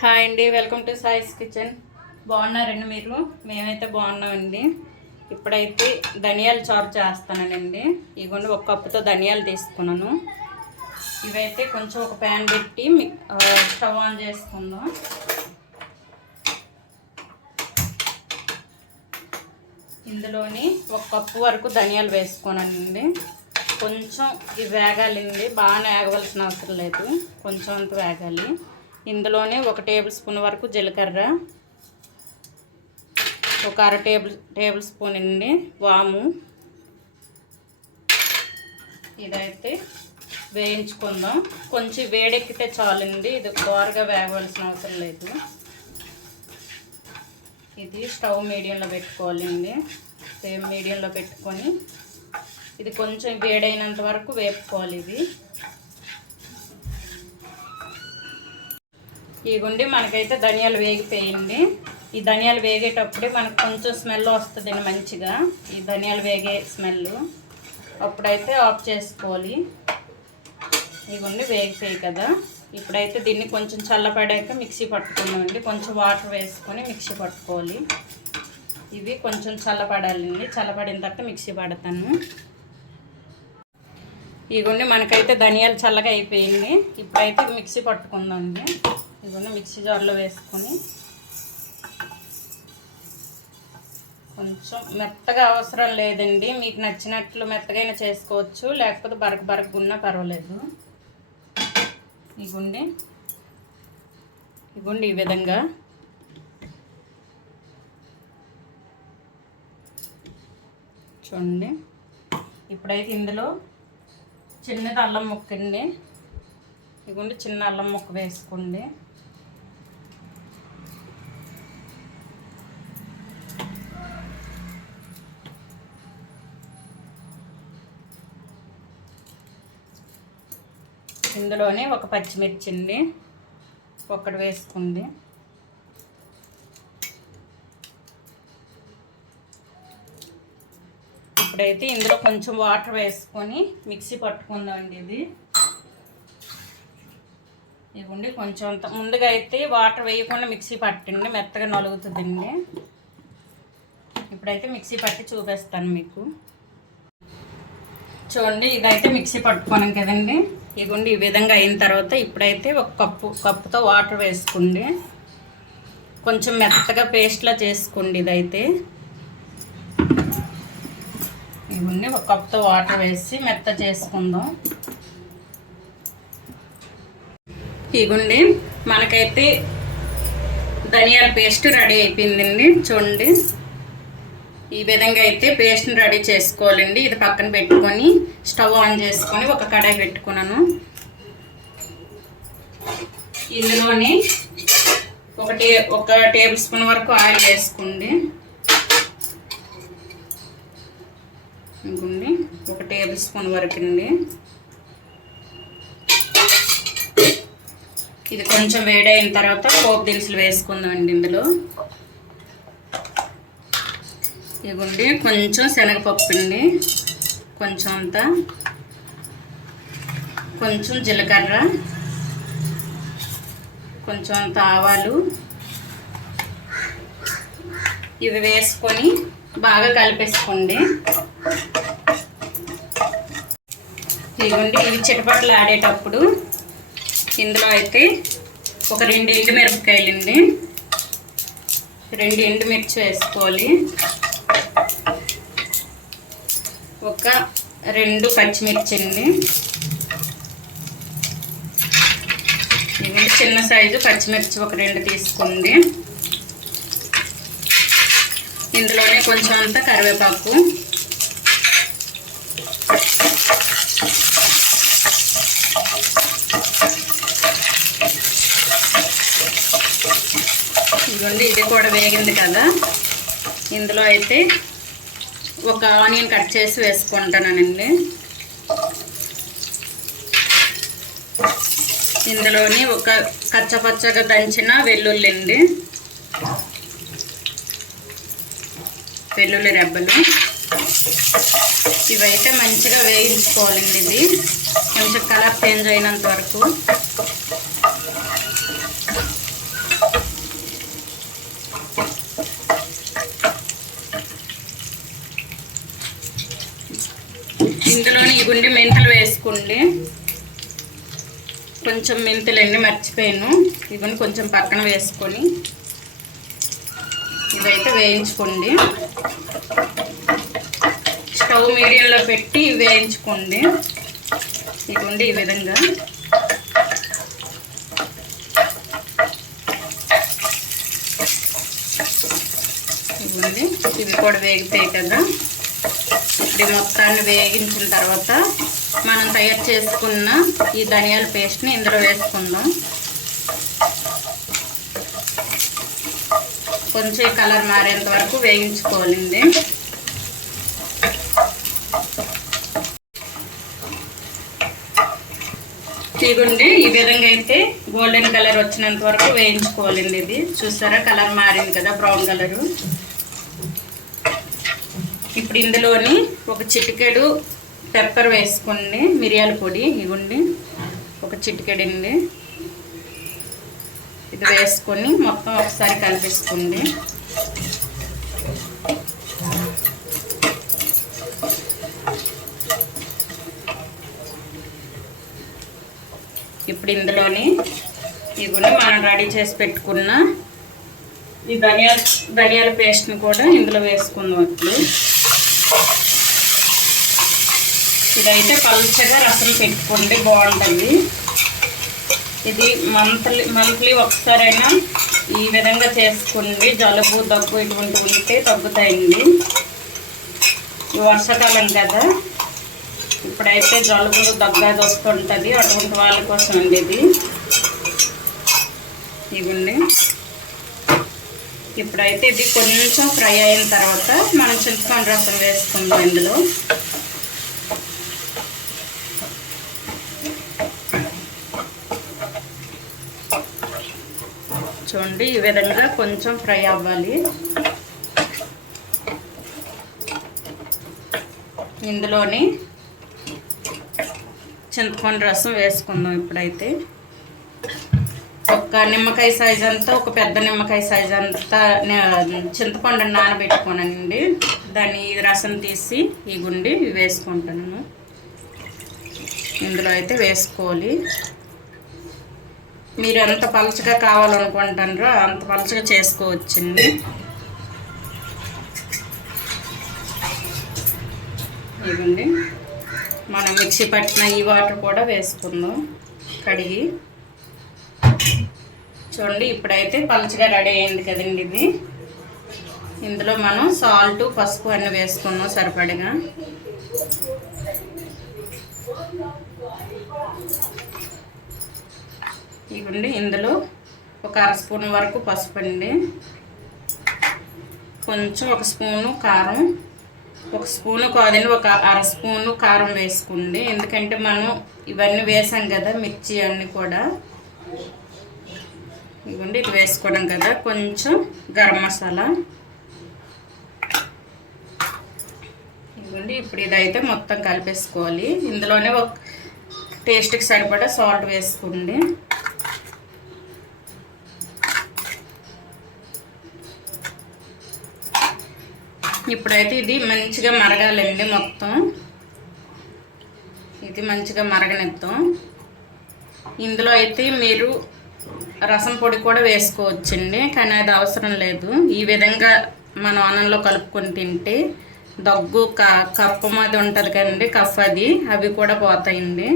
Hi అండి, welcome to సాయిస్ kitchen. బాగున్నారండి మీరు? మేమైతే బాగున్నామండి. ఇప్పుడైతే ధనియాల చారు చేస్తానండి. ఇదిగోండి ఒక కప్పుతో ధనియాలు తీసుకున్నాను. ఇవైతే కొంచెం ఒక ప్యాన్ పెట్టి స్టవ్ ఆన్ చేసుకుందాం. ఇందులోని ఒక కప్పు వరకు ధనియాలు వేసుకోనండి. కొంచెం ఇవి వేగాలండి, బాగా వేగవలసిన అవసరం లేదు, కొంచెం అంత వేగాలి. ఇందులోనే 1 టేబుల్ స్పూన్ వరకు జీలకర్ర, ఒక అర టేబుల్ స్పూన్ అండి వాము. ఇదైతే వేయించుకుందాం. కొంచెం వేడెక్కితే చాలండి, ఇది దోరగా వేగవలసిన అవసరం లేదు. ఇది స్టవ్ మీడియంలో పెట్టుకోవాలండి. సేమ్ మీడియంలో పెట్టుకొని ఇది కొంచెం వేడైనంత వరకు వేపుకోవాలి. ఇదిగోండి మనకైతే ధనియాలు వేగిపోయింది. ఈ ధనియాలు వేగేటప్పుడే మనకు కొంచెం స్మెల్ వస్తుందండి మంచిగా, ఈ ధనియాలు వేగే స్మెల్. అప్పుడైతే ఆఫ్ చేసుకోవాలి. ఇదిగోండి వేగిపోయాయి కదా. ఇప్పుడైతే దీన్ని కొంచెం చల్లపడాక మిక్సీ పట్టుకున్నామండి. కొంచెం వాటర్ వేసుకొని మిక్సీ పట్టుకోవాలి. ఇవి కొంచెం చల్లపడాలండి. చల్లపడిన తర్వాత మిక్సీ పడతాను. ఇదిగోండి మనకైతే ధనియాలు చల్లగా అయిపోయింది. ఇప్పుడైతే మిక్సీ పట్టుకుందామండి. ఇవన్నీ మిక్సీ జార్లో వేసుకొని కొంచెం మెత్తగా అవసరం లేదండి, మీకు నచ్చినట్లు మెత్తగైనా చేసుకోవచ్చు, లేకపోతే బరకబరకగా పర్వాలేదు. ఇగుండి ఈ విధంగా చూడండి. ఇప్పుడైతే ఇందులో చిన్నది అల్లం ముక్క అండి. ఇదిగోండి చిన్న అల్లం ముక్క వేసుకోండి. ఇందులోనే ఒక పచ్చిమిర్చి అండి, ఒకటి వేసుకోండి. ఇప్పుడైతే ఇందులో కొంచెం వాటర్ వేసుకొని మిక్సీ పట్టుకుందామండి. ఇదిగోండి కొంచెం అంత ముందుగా అయితే వాటర్ వేయకుండా మిక్సీ పట్టండి, మెత్తగా నలుగుతుందండి. ఇప్పుడైతే మిక్సీ పట్టి చూపిస్తాను మీకు. చూడండి ఇదైతే మిక్సీ పట్టుకోను కదండి. ఇదిగోండి ఈ విధంగా అయిన తర్వాత ఇప్పుడైతే ఒక కప్పుతో వాటర్ వేసుకోండి. కొంచెం మెత్తగా పేస్ట్లా చేసుకోండి. ఇదైతే ఇదిగోండి ఒక కప్పుతో వాటర్ వేసి మెత్త చేసుకుందాం. ఇదిగోండి మనకైతే ధనియాల పేస్ట్ రెడీ అయిపోయిందండి. చూడండి ఈ విధంగా అయితే పేస్ట్ని రెడీ చేసుకోవాలండి. ఇది పక్కన పెట్టుకొని స్టవ్ ఆన్ చేసుకొని ఒక కడాయి పెట్టుకున్నాను. ఇందులోని ఒక టేబుల్ స్పూన్ వరకు ఆయిల్ వేసుకోండి. ఇంకోండి ఒక టేబుల్ స్పూన్ వరకు అండి. ఇది కొంచెం వేడైన తర్వాత పోపు దినుసులు వేసుకుందామండి. ఇందులో ఇదిగోండి కొంచెం శనగపప్పు అండి, కొంచెం అంతా, కొంచెం జీలకర్ర, కొంచెం అంత ఆవాలు, ఇవి వేసుకొని బాగా కలిపేసుకోండి. ఇదిగోండి ఇవి చిటపట్లు ఆడేటప్పుడు ఇందులో అయితే ఒక 2 ఎండుమిరపకాయలండి, 2 ఎండుమిర్చి వేసుకోవాలి. ఒక 2 పచ్చిమిర్చి అండి. ఇవి చిన్న సైజు పచ్చిమిర్చి ఒక 2 తీసుకోండి. ఇందులోనే కొంచెం అంతా కరివేపాకు, ఇదిగోండి ఇది కూడా వేగింది కదా. ఇందులో అయితే ఒక ఆనియన్ కట్ చేసి వేసుకుంటానండి. ఇందులోని ఒక కచ్చపచ్చగా దంచిన వెల్లుల్లి అండి, వెల్లుల్లి రెబ్బలు. ఇవైతే మంచిగా వేయించుకోవాలండి. ఇది కొంచెం కలర్ చేంజ్ అయినంత వరకు. వేయించుకోండి. కొంచెం మెంతులన్నీ మర్చిపోయాను, ఇవన్నీ కొంచెం పక్కన వేసుకొని ఇదైతే వేయించుకోండి. స్టవ్ మీడియంలో పెట్టి వేయించుకోండి. ఇదిగోండి ఈ విధంగా. ఇదిగోండి ఇవి కూడా వేగిపోయాయి కదా. ఇప్పుడు మొత్తాన్ని వేగించిన తర్వాత మనం తయారు చేసుకున్న ఈ ధనియాల పేస్ట్ని ఇందులో వేసుకుందాం. కొంచెం కలర్ మారేంత వరకు వేయించుకోవాలండి. ఇదిగోండి ఈ విధంగా అయితే గోల్డెన్ కలర్ వచ్చినంత వరకు వేయించుకోవాలండి. ఇది చూసారా కలర్ మారింది కదా, బ్రౌన్ కలరు. ఇప్పుడు ఇందులోని ఒక చిటికెడు పెప్పర్ వేసుకోండి, మిరియాల పొడి. ఇవ్వండి ఒక చిటికెడు అండి. ఇది వేసుకొని మొత్తం ఒకసారి కలిపేసుకోండి. ఇప్పుడు ఇందులోని ఇవన్నీ మనం రెడీ చేసి పెట్టుకున్న ఈ ధనియాల పేస్ట్ని కూడా ఇందులో వేసుకుందాం. ఇప్పుడు ఇదైతే పలుచగా రసం పెట్టుకోండి, బాగుంటుంది. ఇది మంత్లీ ఒకసారైనా ఈ విధంగా చేసుకోండి. జలుబు దగ్గు ఇటువంటి ఉంటే తగ్గుతాయండి. వర్షాకాలం కదా, ఇప్పుడైతే జలుబులు దగ్గు వస్తుంటుంది, అటువంటి వాళ్ళ కోసం అండి ఇది. ఇవ్వండి ఇప్పుడైతే ఇది కొంచెం ఫ్రై అయిన తర్వాత మనం చింతపండు రసం వేసుకుందాం ఇందులో. చూడండి ఈ విధంగా కొంచెం ఫ్రై అవ్వాలి. ఇందులోని చింతపండు రసం వేసుకుందాం. ఇప్పుడైతే ఒక నిమ్మకాయ సైజ్ అంతా, ఒక పెద్ద నిమ్మకాయ సైజ్ అంతా చింతపండు నానబెట్టుకోనండి. దాన్ని రసం తీసి ఈ గుండి వేసుకుంటాను. ఇందులో అయితే వేసుకోవాలి. మీరు ఎంత పలుచగా కావాలనుకుంటారో అంత పలుచగా చేసుకోవచ్చండి. ఇవ్వండి మనం మిక్సీ పట్టిన ఈ వాటర్ కూడా వేసుకుందాం కడిగి. చూడండి ఇప్పుడైతే పలుచగా రెడీ అయింది కదండి ఇది. ఇందులో మనం సాల్ట్, పసుపు అన్నీ వేసుకున్నాం సరిపడగా. ఇవ్వండి ఇందులో ఒక అర స్పూన్ వరకు పసుపు అండి, కొంచెం ఒక స్పూను కారం, ఒక స్పూను కాదండి ఒక అర స్పూను కారం వేసుకోండి. ఎందుకంటే మనం ఇవన్నీ వేసాం కదా, మిర్చి అన్నీ కూడా. ఇవ్వండి ఇది వేసుకోవడం కదా. కొంచెం గరం మసాలా. ఇవ్వండి ఇప్పుడు ఇదైతే మొత్తం కలిపేసుకోవాలి. ఇందులోనే ఒక టేస్ట్కి సరిపడా సాల్ట్ వేసుకోండి. ఇప్పుడైతే ఇది మంచిగా మరగాలండి. మొత్తం ఇది మంచిగా మరగనిద్దాం. ఇందులో అయితే మీరు రసం పొడి కూడా వేసుకోవచ్చండి, కానీ అది అవసరం లేదు. ఈ విధంగా మనం అన్నంలో కలుపుకొని తింటే దగ్గు కఫం అది ఉంటుంది కదండి, కఫ్ అది అవి కూడా పోతాయండి.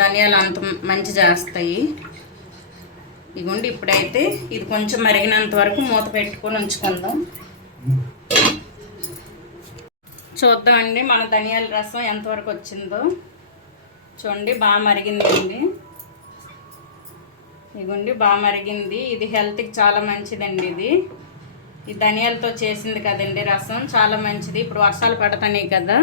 ధనియాలు అంత మంచి చేస్తాయి. ఇదిగోండి ఇప్పుడైతే ఇది కొంచెం మరిగినంత వరకు మూత పెట్టుకొని ఉంచుకుందాం. చూద్దామండి మన ధనియాల రసం ఎంతవరకు వచ్చిందో. చూడండి బాగా మరిగిందండి. ఇదిగోండి బాగా మరిగింది. ఇది హెల్త్కి చాలా మంచిదండి. ఇది ఈ ధనియాలతో చేసింది కదండి రసం, చాలా మంచిది. ఇప్పుడు వర్షాలు పడతాయి కదా,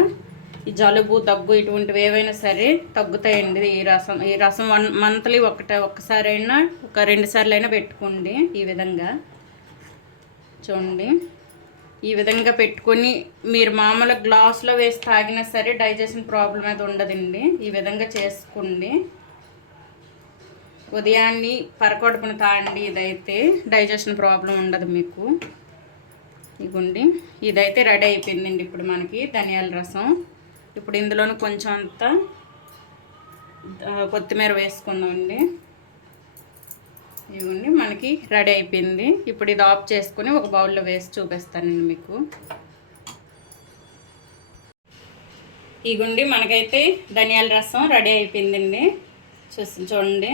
ఈ జలుబు దగ్గు ఇటువంటివి ఏవైనా సరే తగ్గుతాయండి. ఈ రసం మంత్లీ ఒక్కసారైనా ఒక 2 సార్లు అయినా పెట్టుకోండి. ఈ విధంగా చూడండి, ఈ విధంగా పెట్టుకొని మీరు మామూలు గ్లాసులో వేసి తాగినా సరే డైజెషన్ ప్రాబ్లం అయితే ఉండదండి. ఈ విధంగా చేసుకోండి. ఉదయాన్ని పరకడుపున తాగండి. ఇదైతే డైజెషన్ ప్రాబ్లం ఉండదు మీకు. ఇదిగోండి ఇదైతే రెడీ అయిపోయిందండి ఇప్పుడు మనకి ధనియాల రసం. ఇప్పుడు ఇందులోనే కొంచెం అంతా కొత్తిమీర వేసుకున్నామండి. ఇవ్వండి మనకి రెడీ అయిపోయింది. ఇప్పుడు ఇది ఆఫ్ చేసుకుని ఒక బౌల్లో వేసి చూపిస్తానండి మీకు. ఇగుండి మనకైతే ధనియాల రసం రెడీ అయిపోయిందండి. చూడండి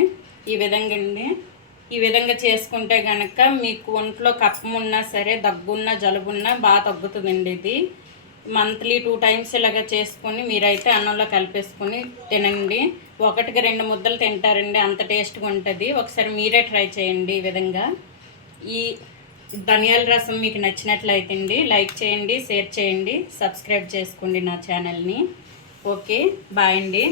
ఈ విధంగా అండి. ఈ విధంగా చేసుకుంటే కనుక మీకు ఒంట్లో కఫం ఉన్నా సరే, దగ్గున్నా జలుబున్నా బాగా తగ్గుతుందండి. ఇది మంత్లీ 2 టైమ్స్ ఇలాగ చేసుకొని మీరైతే అన్నంలో కలిపేసుకొని తినండి. 1-2 ముద్దలు తింటారండి, అంత టేస్ట్గా ఉంటుంది. ఒకసారి మీరే ట్రై చేయండి. ఈ విధంగా ఈ ధనియాల రసం మీకు నచ్చినట్లయితే అండి లైక్ చేయండి, షేర్ చేయండి, సబ్స్క్రైబ్ చేసుకోండి నా ఛానల్ని. ఓకే, బాయ్ అండి.